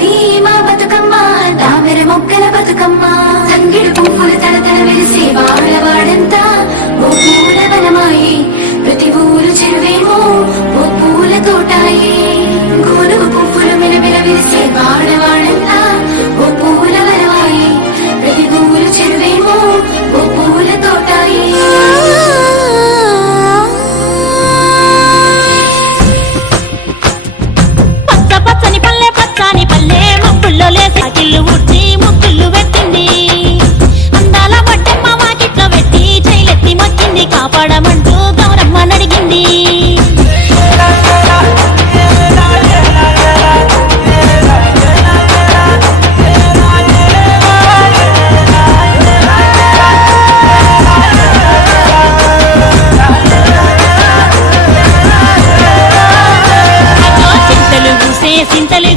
అది మా బతుకమ్మ తామర మొక్కల బతుకమ్మ తంగిడు పువ్వులు తలతల వెలిసే వాడవాడంతా ఓ పూల వనమాయే ప్రతి ఊరు చెరువేమో ఓ పూల తోటాయే గోరువు పువ్వులు మెలమెల వెలిసే వాడవాడంతా ఓ పూల వనమాయే ప్రతి ఊరు చెరువేమో ఓ పూల తోటాయే సాకిళ్ళు ఉడ్చి ముగ్గుళ్ళు పెట్టింది అందాల బట్టమ్మ వాకిట్లో పెట్టి చైలెత్తి మొక్కింది కాపాడమంటూ గౌరమ్మ నడిగింది చింతలు పూసే చింతలు